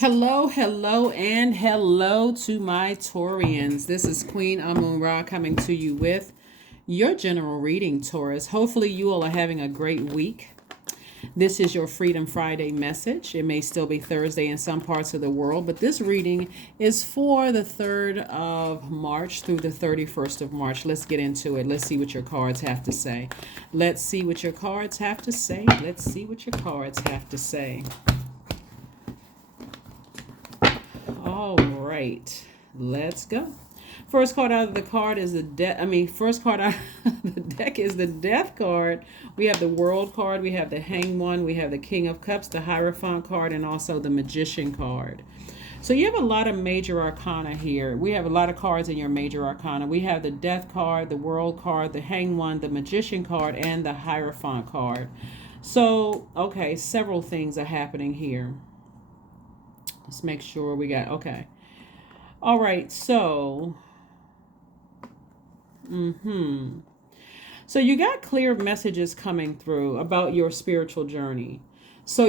Hello, hello, and hello to my Taurians. This is Queen Amun Ra coming to you with your general reading, Taurus. Hopefully, you all are having a great week. This is your Freedom Friday message. It may still be Thursday in some parts of the world, but this reading is for the 3rd of March through the 31st of March. Let's get into it. Let's see what your cards have to say. Let's see what your cards have to say. Let's see what your cards have to say. All right, let's go. First card out of the card is the first card out of the deck is the Death card. We have the World card, we have the Hanged One, we have the King of Cups, the Hierophant card, and also the Magician card. So you have a lot of major arcana here. We have a lot of cards in your major arcana. We have the Death card, the World card, the Hanged One, the Magician card, and the Hierophant card. So, okay, several things are happening here. Let's make sure we got, okay. All right, so, So you got clear messages coming through about your spiritual journey. So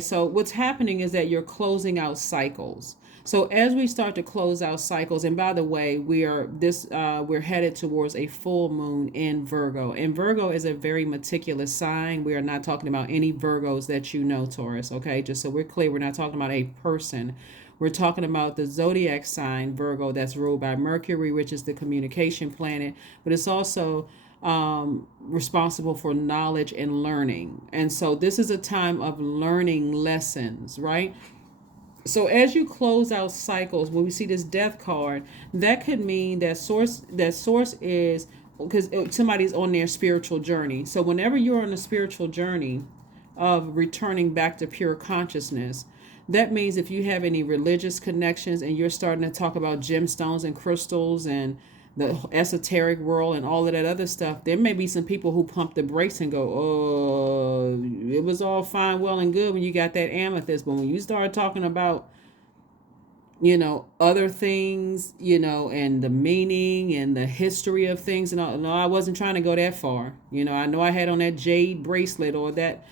so what's happening is that you're closing out cycles. So as we start to close out cycles, and by the way, we're headed towards a full moon in Virgo. And Virgo is a very meticulous sign. We are not talking about any Virgos that you know, Taurus, okay? Just so we're clear, we're not talking about a person. We're talking about the Zodiac sign, Virgo, that's ruled by Mercury, which is the communication planet, but it's also responsible for knowledge and learning. And so this is a time of learning lessons, right? So as you close out cycles, when we see this Death card, that could mean that source is because somebody's on their spiritual journey. So whenever you're on a spiritual journey of returning back to pure consciousness, that means if you have any religious connections and you're starting to talk about gemstones and crystals and the esoteric world and all of that other stuff, there may be some people who pump the brakes and go, oh, it was all fine, well, and good when you got that amethyst. But when you start talking about, other things, and the meaning and the history of things, and all, no, I wasn't trying to go that far. I know I had on that jade bracelet or that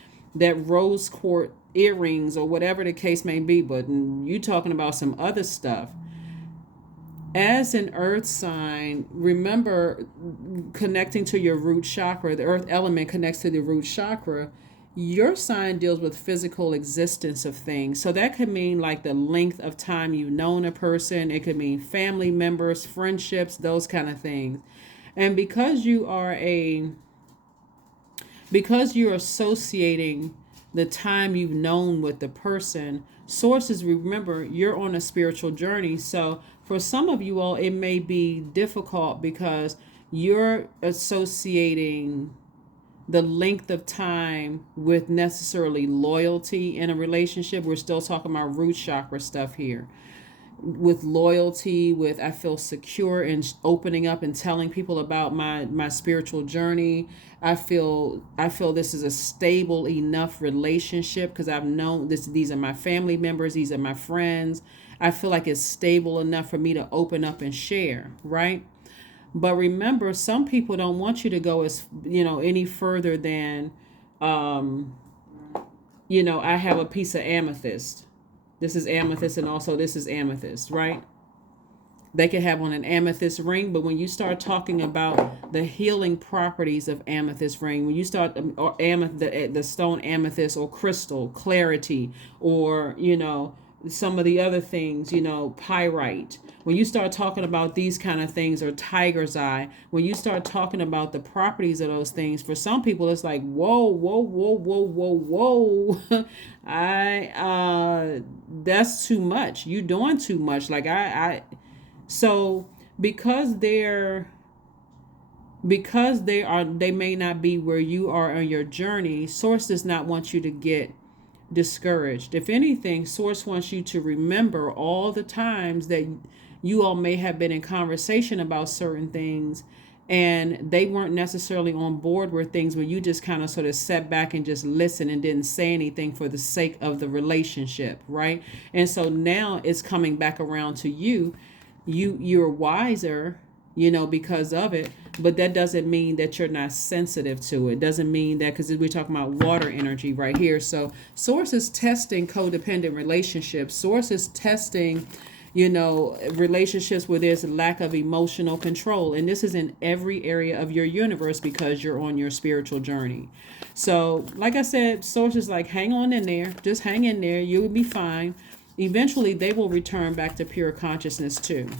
rose quartz earrings or whatever the case may be, but you talking about some other stuff. As an earth sign, remember connecting to your root chakra, the earth element connects to the root chakra. Your sign deals with physical existence of things. So that could mean like the length of time you've known a person. It could mean family members, friendships, those kind of things. And because you're associating the time you've known with the person, sources, remember, you're on a spiritual journey. So for some of you all, it may be difficult because you're associating the length of time with necessarily loyalty in a relationship. We're still talking about root chakra stuff here. With loyalty, with I feel secure in opening up and telling people about my spiritual journey. I feel this is a stable enough relationship because I've known this. These are my family members. These are my friends. I feel like it's stable enough for me to open up and share, right? But remember, some people don't want you to go as any further than, I have a piece of amethyst. This is amethyst, and also this is amethyst, right? They could have on an amethyst ring, but when you start talking about the healing properties of amethyst ring, when you start or the stone amethyst or crystal clarity, or some of the other things, pyrite. When you start talking about these kind of things, or tiger's eye, when you start talking about the properties of those things, for some people it's like, whoa, whoa, whoa, whoa, whoa, whoa. That's too much. You doing too much. Like so because they may not be where you are on your journey, source does not want you to get discouraged. If anything, source wants you to remember all the times that you all may have been in conversation about certain things and they weren't necessarily on board with things, where you just kind of sort of sat back and just listened and didn't say anything for the sake of the relationship, right? And so now it's coming back around to you. You're wiser because of it. But that doesn't mean that you're not sensitive to it. Doesn't mean that, because we're talking about water energy right here. So source is testing codependent relationships. Source is testing, relationships where there's a lack of emotional control. And this is in every area of your universe because you're on your spiritual journey. So, like I said, source is like, hang on in there. Just hang in there. You'll be fine. Eventually, they will return back to pure consciousness too.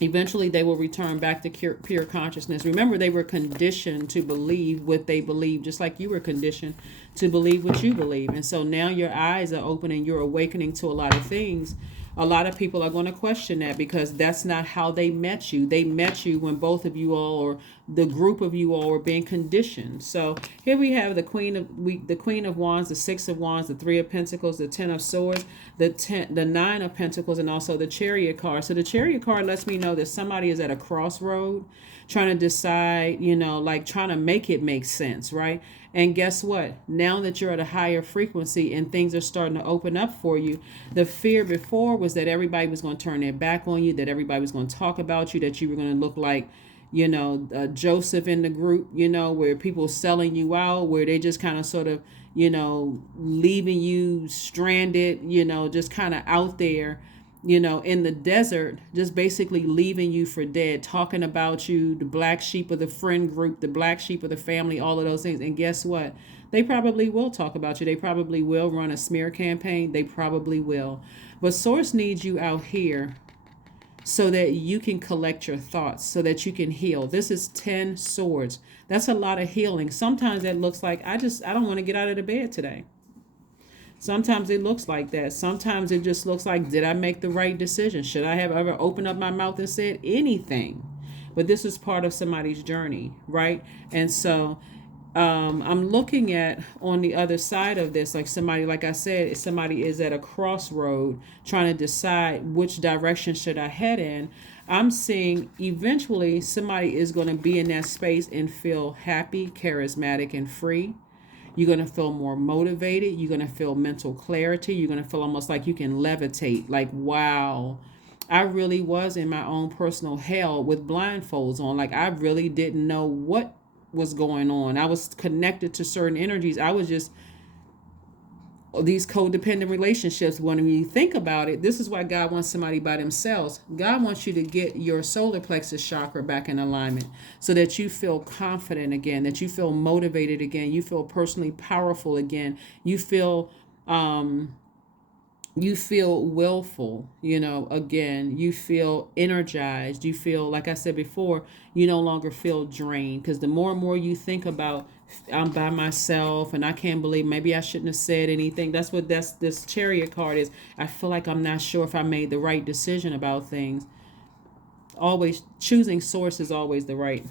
Eventually, they will return back to pure consciousness. Remember, they were conditioned to believe what they believe, just like you were conditioned to believe what you believe. And so now your eyes are open and you're awakening to a lot of things. A lot of people are going to question that because that's not how they met you. They met you when both of you all, or the group of you all, were being conditioned. So here we have the Queen of Wands, the Six of Wands, the Three of Pentacles, the Ten of Swords, the Nine of Pentacles, and also the Chariot card. So the Chariot card lets me know that somebody is at a crossroad, trying to decide, like trying to make it make sense, right? And guess what? Now that you're at a higher frequency and things are starting to open up for you, the fear before was that everybody was going to turn their back on you, that everybody was going to talk about you, that you were going to look like, Joseph in the group, where people selling you out, where they just kind of sort of, leaving you stranded, just kind of out there, in the desert, just basically leaving you for dead, talking about you, the black sheep of the friend group, the black sheep of the family, all of those things. And guess what? They probably will talk about you. They probably will run a smear campaign. They probably will. But Source needs you out here so that you can collect your thoughts, so that you can heal. This is 10 swords. That's a lot of healing. Sometimes that looks like, I don't want to get out of the bed today. Sometimes it looks like that. Sometimes it just looks like, did I make the right decision? Should I have ever opened up my mouth and said anything? But this is part of somebody's journey, right? And so I'm looking at on the other side of this, like somebody, like I said, somebody is at a crossroad trying to decide which direction should I head in. I'm seeing eventually somebody is going to be in that space and feel happy, charismatic, and free. You're going to feel more motivated. You're going to feel mental clarity. You're going to feel almost like you can levitate. Like, wow, I really was in my own personal hell with blindfolds on. Like, I really didn't know what was going on. I was connected to certain energies. I was just these codependent relationships. When you think about it, this is why God wants somebody by themselves. God wants you to get your solar plexus chakra back in alignment so that you feel confident again, that you feel motivated again, you feel personally powerful again, you feel willful, again, you feel energized, you feel, like I said before, you no longer feel drained, because the more and more you think about, I'm by myself and I can't believe maybe I shouldn't have said anything. That's what this Chariot card is. I feel like I'm not sure if I made the right decision about things. Always choosing Source is always the right.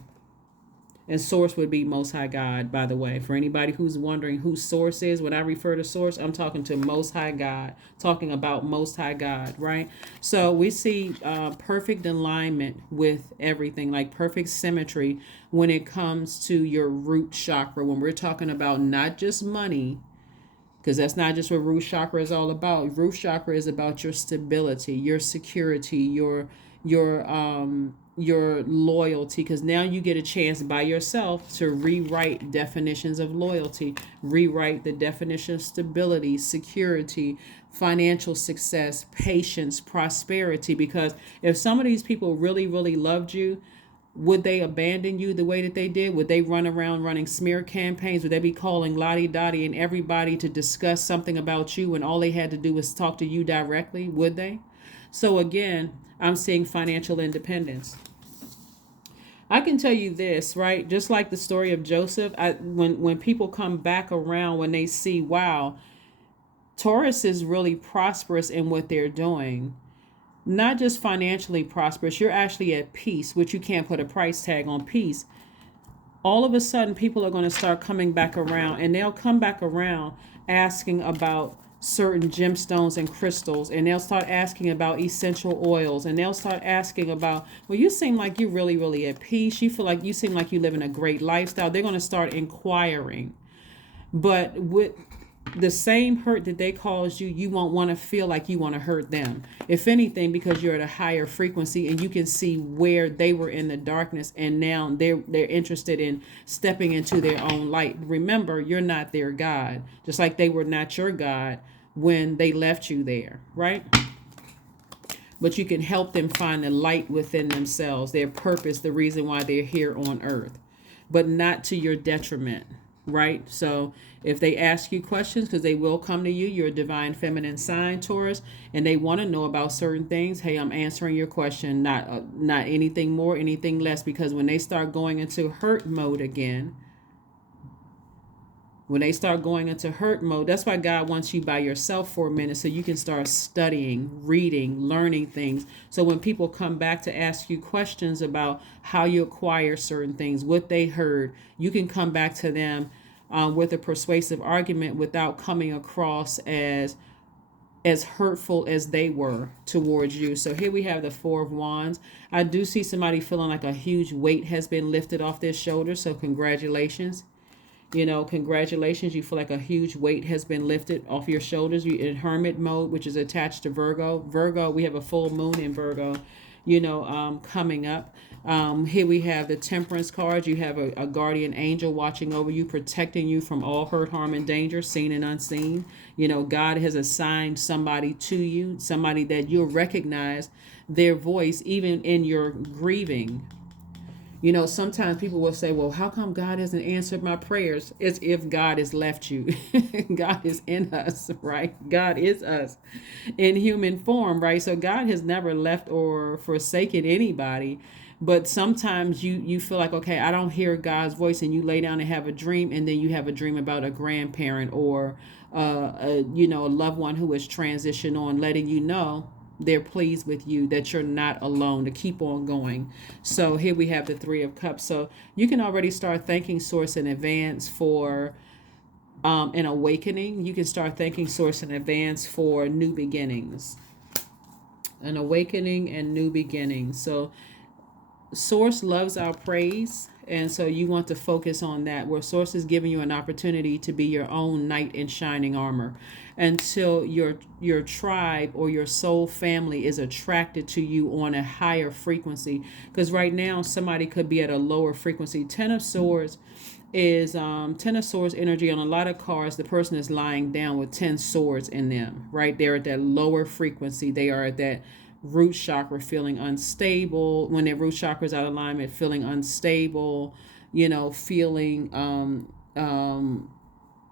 And Source would be Most High God, by the way. For anybody who's wondering who Source is, when I refer to Source, I'm talking to Most High God, talking about Most High God, right? So we see perfect alignment with everything, like perfect symmetry when it comes to your root chakra. When we're talking about not just money, because that's not just what root chakra is all about. Root chakra is about your stability, your security, your loyalty, because now you get a chance by yourself to rewrite definitions of loyalty, rewrite the definition of stability, security, financial success, patience, prosperity. Because if some of these people really, really loved you, would they abandon you the way that they did? Would they run around running smear campaigns? Would they be calling Lottie Dottie and everybody to discuss something about you when all they had to do was talk to you directly? Would they? So again, I'm seeing financial independence. I can tell you this, right? Just like the story of Joseph, when people come back around, when they see, wow, Taurus is really prosperous in what they're doing. Not just financially prosperous, you're actually at peace, which you can't put a price tag on peace. All of a sudden, people are going to start coming back around, and they'll come back around asking about certain gemstones and crystals, and they'll start asking about essential oils, and they'll start asking about, well, you seem like you're really, really at peace. You feel like you seem like you live in a great lifestyle. They're going to start inquiring. But the same hurt that they caused you, you won't want to feel like you want to hurt them. If anything, because you're at a higher frequency and you can see where they were in the darkness, and now they're interested in stepping into their own light. Remember, you're not their God, just like they were not your God when they left you there, right? But you can help them find the light within themselves, their purpose, the reason why they're here on earth, but not to your detriment, right? So if they ask you questions, because they will come to you, you're a divine feminine sign, Taurus, and they want to know about certain things. Hey, I'm answering your question, not anything more, anything less, because when they start going into hurt mode again, that's why God wants you by yourself for a minute, so you can start studying, reading, learning things. So when people come back to ask you questions about how you acquire certain things, what they heard, you can come back to them with a persuasive argument without coming across as hurtful as they were towards you. So here we have the Four of Wands. I do see somebody feeling like a huge weight has been lifted off their shoulders. So congratulations. Congratulations. You feel like a huge weight has been lifted off your shoulders. You're in hermit mode, which is attached to Virgo. Virgo, we have a full moon in Virgo, coming up. Here we have the Temperance card. You have a guardian angel watching over you, protecting you from all hurt, harm, and danger, seen and unseen. God has assigned somebody to you, somebody that you'll recognize their voice even in your grieving. Sometimes people will say, well, how come God hasn't answered my prayers? As if God has left you. God is in us, right? God is us in human form, right? So God has never left or forsaken anybody. But sometimes you feel like, okay, I don't hear God's voice, and you lay down and have a dream, and then you have a dream about a grandparent or, a loved one who has transitioned on, letting you know they're pleased with you, that you're not alone, to keep on going. So here we have the Three of Cups. So you can already start thanking Source in advance for an awakening. You can start thanking Source in advance for new beginnings. An awakening and new beginnings. So Source loves our praise, and so you want to focus on that, where Source is giving you an opportunity to be your own knight in shining armor until your tribe or your soul family is attracted to you on a higher frequency. Because right now somebody could be at a lower frequency. Ten of Swords is Ten of Swords energy. On a lot of cards, the person is lying down with 10 swords in them, right? They're at that lower frequency. They are at that root chakra, feeling unstable. When their root chakra is out of alignment, feeling unstable, feeling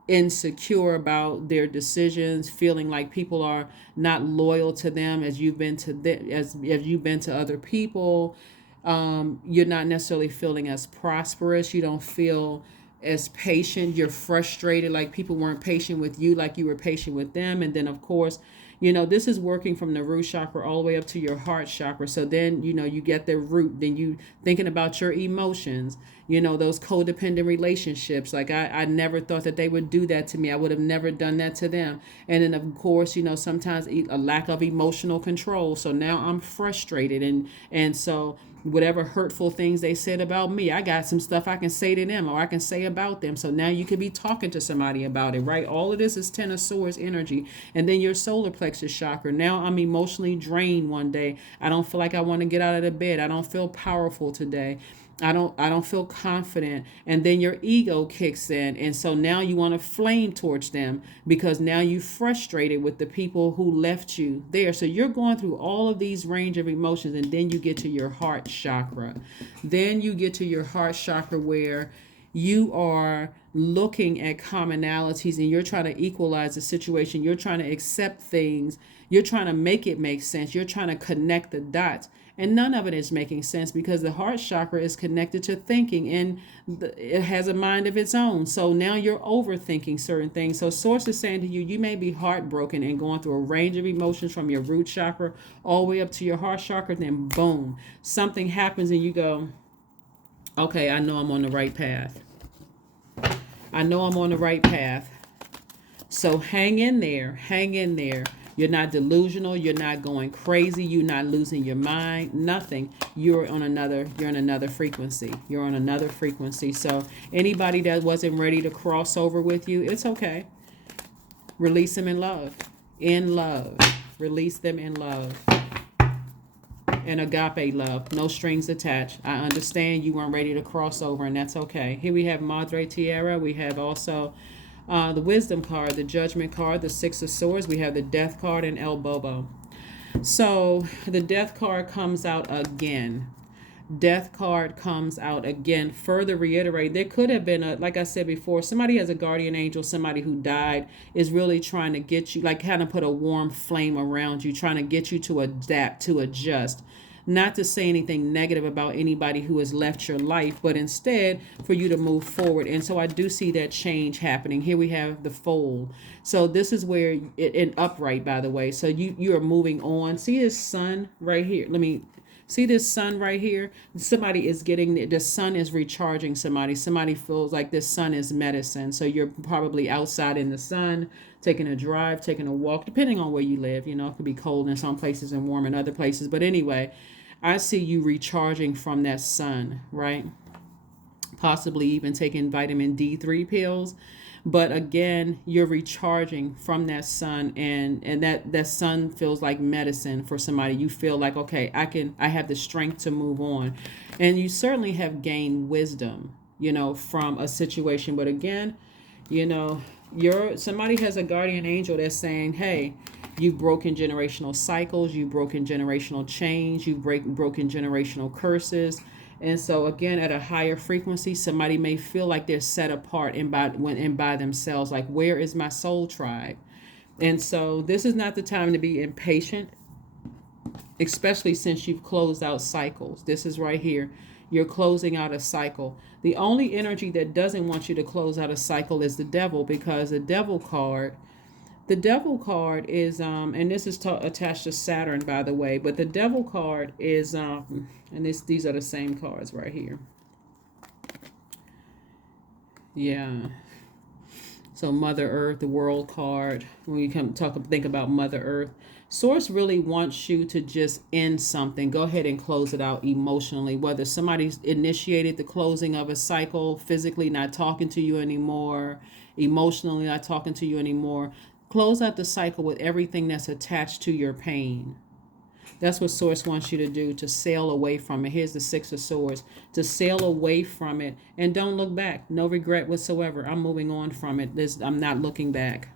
insecure about their decisions, feeling like people are not loyal to them as you've been to as you've been to other people. You're not necessarily feeling as prosperous. You don't feel as patient. You're frustrated, like people weren't patient with you like you were patient with them. And then of course, this is working from the root chakra all the way up to your heart chakra. So then, you get the root, then you thinking about your emotions, those codependent relationships. Like I never thought that they would do that to me. I would have never done that to them. And then of course, sometimes a lack of emotional control. So now I'm frustrated. And so whatever hurtful things they said about me, I got some stuff I can say to them or I can say about them. So now you could be talking to somebody about it, right? All of this is Ten of Swords energy. And then your solar plexus chakra. Now I'm emotionally drained one day. I don't feel like I want to get out of the bed. I don't feel powerful today. I don't feel confident. And then your ego kicks in. And so now you want to flame towards them because now you're frustrated with the people who left you there. So you're going through all of these range of emotions, and then you get to your heart chakra. Then you get to your heart chakra where you are looking at commonalities and you're trying to equalize the situation. You're trying to accept things. You're trying to make it make sense. You're trying to connect the dots. And none of it is making sense because the heart chakra is connected to thinking, and it has a mind of its own. So now you're overthinking certain things. So Source is saying to you, you may be heartbroken and going through a range of emotions from your root chakra all the way up to your heart chakra. Then boom, something happens and you go, okay, I know I'm on the right path. I know I'm on the right path. So hang in there. Hang in there. You're not delusional. You're not going crazy. You're not losing your mind. Nothing. You're in another frequency. You're on another frequency. So anybody that wasn't ready to cross over with you, it's okay. Release them in love. In love. Release them in love. And agape love. No strings attached. I understand you weren't ready to cross over, and that's okay. Here we have Madre Tierra. We have also the Wisdom card, the Judgment card, the Six of Swords. We have the Death card and El Bobo. So the Death card comes out again. Death card comes out again. Further reiterate, there could have been like I said before, somebody has a guardian angel, somebody who died is really trying to get you, like kind of put a warm flame around you, trying to get you to adapt, to adjust. Not to say anything negative about anybody who has left your life, but instead for you to move forward. And so I do see that change happening. Here we have the Fool. So this is where it upright, by the way. So you are moving on. See this sun right here. See this sun right here? Somebody is getting, the sun is recharging somebody. Somebody feels like this sun is medicine. So you're probably outside in the sun, taking a drive, taking a walk, depending on where you live. You know, it could be cold in some places and warm in other places. But anyway, I see you recharging from that sun, right? Possibly even taking vitamin D3 pills. But again, you're recharging from that sun, and that sun feels like medicine for somebody. You feel like, okay, I have the strength to move on. And you certainly have gained wisdom, from a situation. But again, somebody has a guardian angel that's saying, hey, you've broken generational cycles, you've broken generational chains, you've broken generational curses. And so again, at a higher frequency, somebody may feel like they're set apart and by themselves, like, where is my soul tribe? And so this is not the time to be impatient, especially since you've closed out cycles. This is right here. You're closing out a cycle. The only energy that doesn't want you to close out a cycle is the devil, because the devil card is, and this is attached to Saturn, by the way, but the devil card is, and these are the same cards right here. Yeah. So Mother Earth, the World card, when you think about Mother Earth, Source really wants you to just end something. Go ahead and close it out emotionally, whether somebody's initiated the closing of a cycle, physically not talking to you anymore, emotionally not talking to you anymore. Close out the cycle with everything that's attached to your pain. That's what Source wants you to do, to sail away from it. Here's the Six of Swords. To sail away from it and don't look back. No regret whatsoever. I'm moving on from it. I'm not looking back.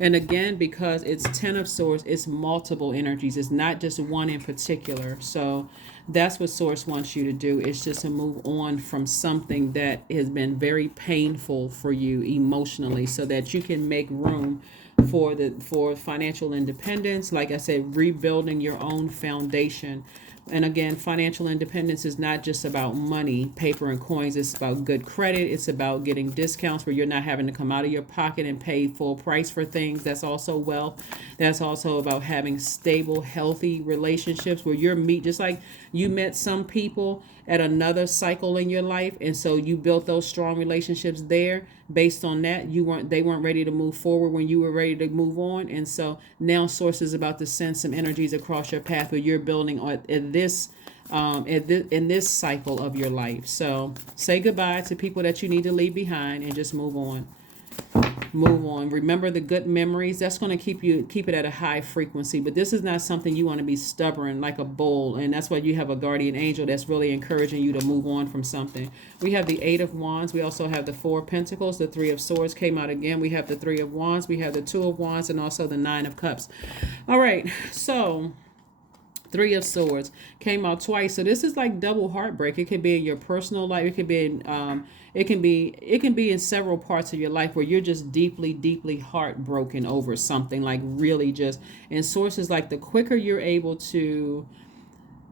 And again, because it's 10 of Swords, it's multiple energies. It's not just one in particular. So that's what Source wants you to do. It's just to move on from something that has been very painful for you emotionally, so that you can make room for financial independence. Like I said, rebuilding your own foundation. And again, financial independence is not just about money, paper and coins. It's about good credit. It's about getting discounts where you're not having to come out of your pocket and pay full price for things. That's also wealth. That's also about having stable, healthy relationships where just like you met some people at another cycle in your life, and so you built those strong relationships there. Based on that, they weren't ready to move forward when you were ready to move on. And so now Source is about to send some energies across your path where you're building in this cycle of your life. So say goodbye to people that you need to leave behind and just move on. Remember the good memories. That's going to keep it at a high frequency. But this is not something you want to be stubborn like a bull. And that's why you have a guardian angel that's really encouraging you to move on from something. We have the Eight of Wands. We also have the Four of Pentacles. The Three of Swords came out again. We have the Three of Wands. We have the Two of Wands, and also the Nine of Cups. All right. So Three of Swords came out twice. So this is like double heartbreak. It could be in your personal life. It could be in it can be in several parts of your life where you're just deeply, deeply heartbroken over something, like really just. And Source is like, the quicker you're able to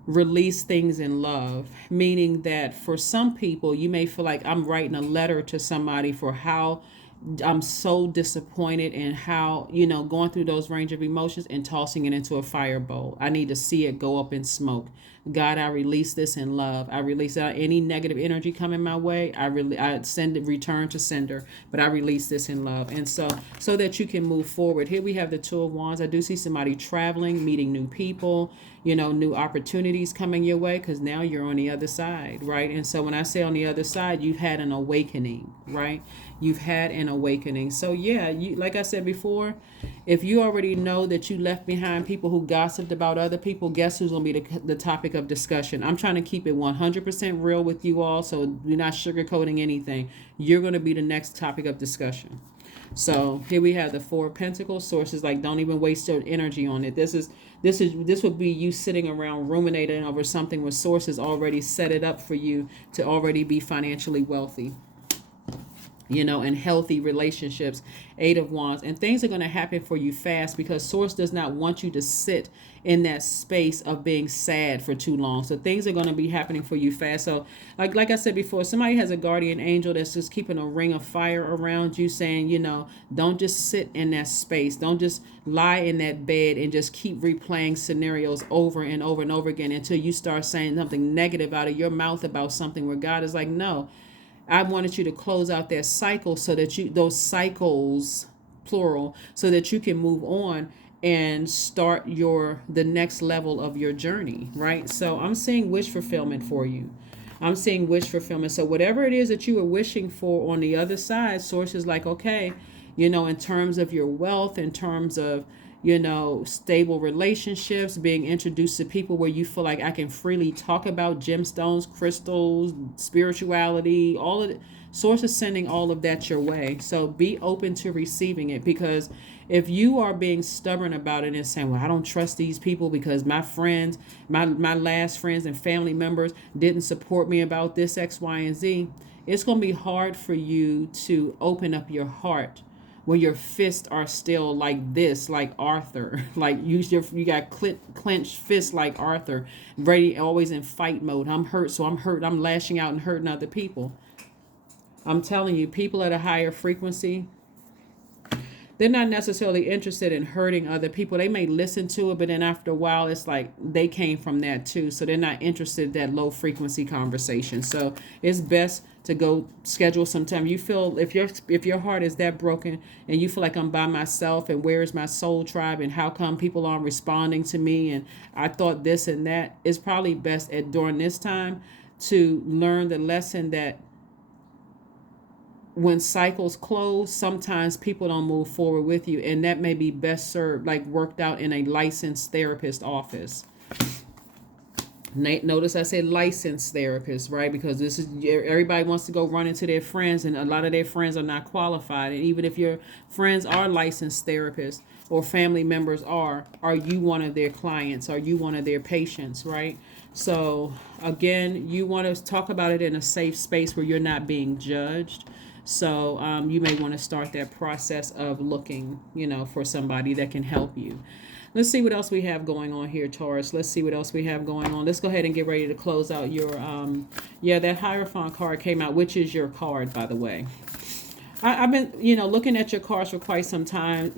release things in love, meaning that for some people, you may feel like, I'm writing a letter to somebody for how I'm so disappointed and how, going through those range of emotions and tossing it into a fire bowl. I need to see it go up in smoke. God, I release this in love. I release any negative energy coming my way. I send it, return to sender, but I release this in love. And so that you can move forward. Here we have the Two of Wands. I do see somebody traveling, meeting new people, new opportunities coming your way, because now you're on the other side, right? And so when I say on the other side, you've had an awakening, right? you've had an awakening. So yeah, you, like I said before, if you already know that you left behind people who gossiped about other people, guess who's going to be the topic of discussion? I'm trying to keep it 100% real with you all, so we're not sugarcoating anything. You're going to be the next topic of discussion. So here we have the Four of Pentacles. Sources like, don't even waste your energy on it. This would be you sitting around ruminating over something where sources already set it up for you to already be financially wealthy, and healthy relationships. Eight of Wands. And things are going to happen for you fast, because source does not want you to sit in that space of being sad for too long. So things are going to be happening for you fast. So like I said before, somebody has a guardian angel that's just keeping a ring of fire around you, saying, don't just sit in that space. Don't just lie in that bed and just keep replaying scenarios over and over and over again until you start saying something negative out of your mouth about something, where God is like, no, I wanted you to close out that cycle, so that those cycles, plural, so that you can move on and start the next level of your journey, right? So I'm seeing wish fulfillment for you. I'm seeing wish fulfillment. So whatever it is that you were wishing for on the other side, source is like, okay, in terms of your wealth, in terms of stable relationships, being introduced to people where you feel like I can freely talk about gemstones, crystals, spirituality, all of it. Source is sending all of that your way. So be open to receiving it, because if you are being stubborn about it and saying, well, I don't trust these people because my friends, my last friends and family members didn't support me about this, X, Y, and Z, it's going to be hard for you to open up your heart when your fists are still like this, like Arthur, like you got clenched fists like Arthur, ready, always in fight mode. I'm hurt, so I'm hurt. I'm lashing out and hurting other people. I'm telling you, people at a higher frequency, they're not necessarily interested in hurting other people. They may listen to it, but then after a while, it's like they came from that too. So they're not interested in that low frequency conversation. So it's best to go schedule some time. You feel, if your heart is that broken and you feel like I'm by myself and where is my soul tribe and how come people aren't responding to me and I thought this and that, it's probably best during this time to learn the lesson that when cycles close, sometimes people don't move forward with you, and that may be best served, like worked out in a licensed therapist office. Notice I said licensed therapist, right? Because this is, everybody wants to go run into their friends, and a lot of their friends are not qualified. And even if your friends are licensed therapists or family members are you one of their clients? Are you one of their patients, right? So again, you want to talk about it in a safe space where you're not being judged. So you may want to start that process of looking, for somebody that can help you. Let's see what else we have going on here, Taurus. Let's see what else we have going on. Let's go ahead and get ready to close out your, that Hierophant card came out, which is your card, by the way. I've been, looking at your cards for quite some time,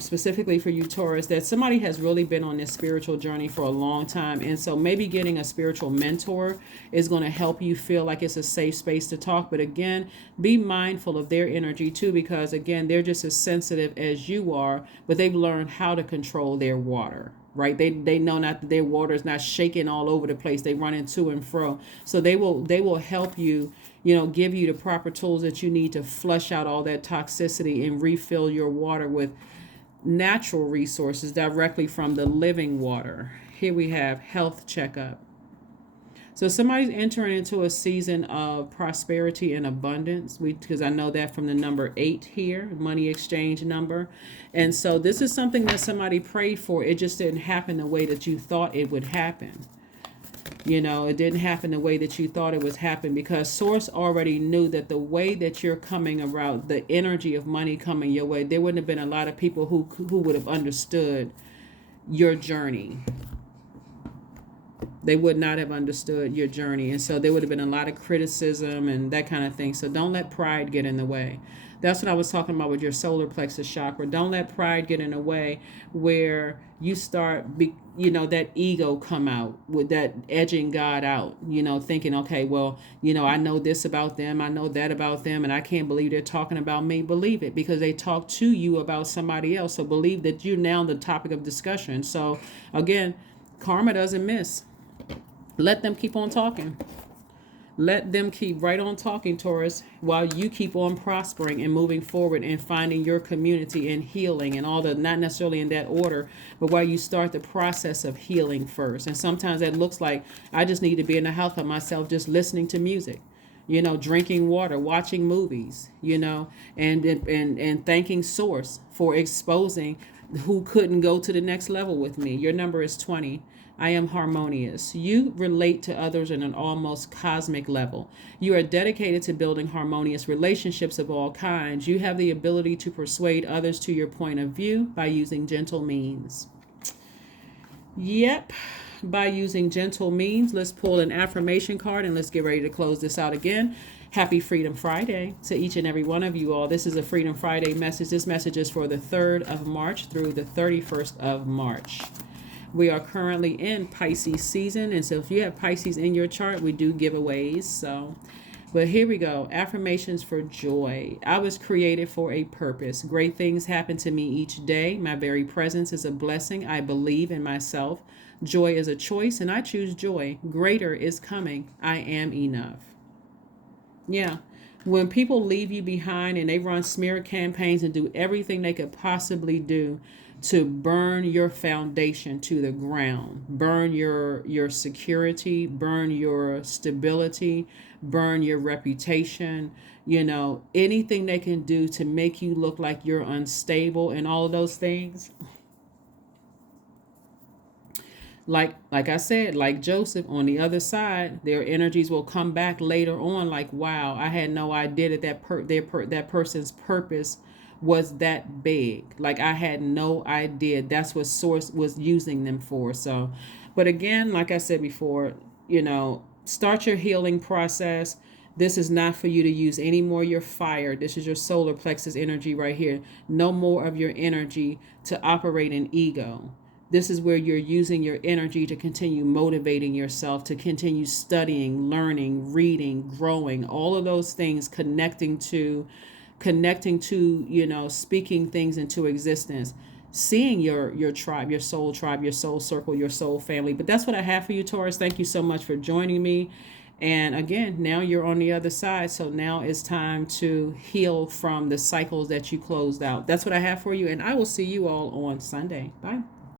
specifically for you, Taurus, that somebody has really been on this spiritual journey for a long time. And so maybe getting a spiritual mentor is going to help you feel like it's a safe space to talk. But again, be mindful of their energy too, because again, they're just as sensitive as you are, but they've learned how to control their water. Right, they know not that their water is not shaking all over the place. They run to and fro, so they will help you, give you the proper tools that you need to flush out all that toxicity and refill your water with natural resources directly from the living water. Here we have health checkup. So somebody's entering into a season of prosperity and abundance, because I know that from the number 8 here, money exchange number. And so this is something that somebody prayed for. It just didn't happen the way that you thought it would happen. It didn't happen the way that you thought it would happen, because Source already knew that the way that you're coming around, the energy of money coming your way, there wouldn't have been a lot of people who would have understood your journey. They would not have understood your journey. And so there would have been a lot of criticism and that kind of thing. So don't let pride get in the way. That's what I was talking about with your solar plexus chakra. Don't let pride get in the way where you start, that ego come out with that edging God out, thinking, okay, well, I know this about them. I know that about them. And I can't believe they're talking about me. Believe it, because they talk to you about somebody else. So believe that you're now the topic of discussion. So again, karma doesn't miss. Let them keep on talking. Let them keep right on talking, Taurus, while you keep on prospering and moving forward and finding your community and healing and all the, not necessarily in that order, but while you start the process of healing first. And sometimes that looks like I just need to be in the house by myself, just listening to music, drinking water, watching movies, and thanking Source for exposing who couldn't go to the next level with me. Your number is 20. I am harmonious. You relate to others on an almost cosmic level. You are dedicated to building harmonious relationships of all kinds. You have the ability to persuade others to your point of view by using gentle means. Yep, by using gentle means. Let's pull an affirmation card and let's get ready to close this out again. Happy Freedom Friday to each and every one of you all. This is a Freedom Friday message. This message is for the 3rd of March through the 31st of March. We are currently in Pisces season, and so if you have Pisces in your chart, we do giveaways. But here we go. Affirmations for joy. I was created for a purpose. Great things happen to me each day. My very presence is a blessing. I believe in myself. Joy is a choice, and I choose joy. Greater is coming. I am enough. Yeah. When people leave you behind and they run smear campaigns and do everything they could possibly do to burn your foundation to the ground, burn your security, burn your stability, burn your reputation, anything they can do to make you look like you're unstable and all of those things. Like I said, like Joseph, on the other side, their energies will come back later on like, wow, I had no idea that person's purpose was that big. Like, I had no idea that's what Source was using them for. So, but again, like I said before, start your healing process. This is not for you to use any more your fire. This is your solar plexus energy right here. No more of your energy to operate in ego. This is where you're using your energy to continue motivating yourself, to continue studying, learning, reading, growing, all of those things, connecting to, speaking things into existence, seeing your tribe, your soul circle, your soul family. But that's what I have for you, Taurus. Thank you so much for joining me. And again, now you're on the other side. So now it's time to heal from the cycles that you closed out. That's what I have for you. And I will see you all on Sunday. Bye.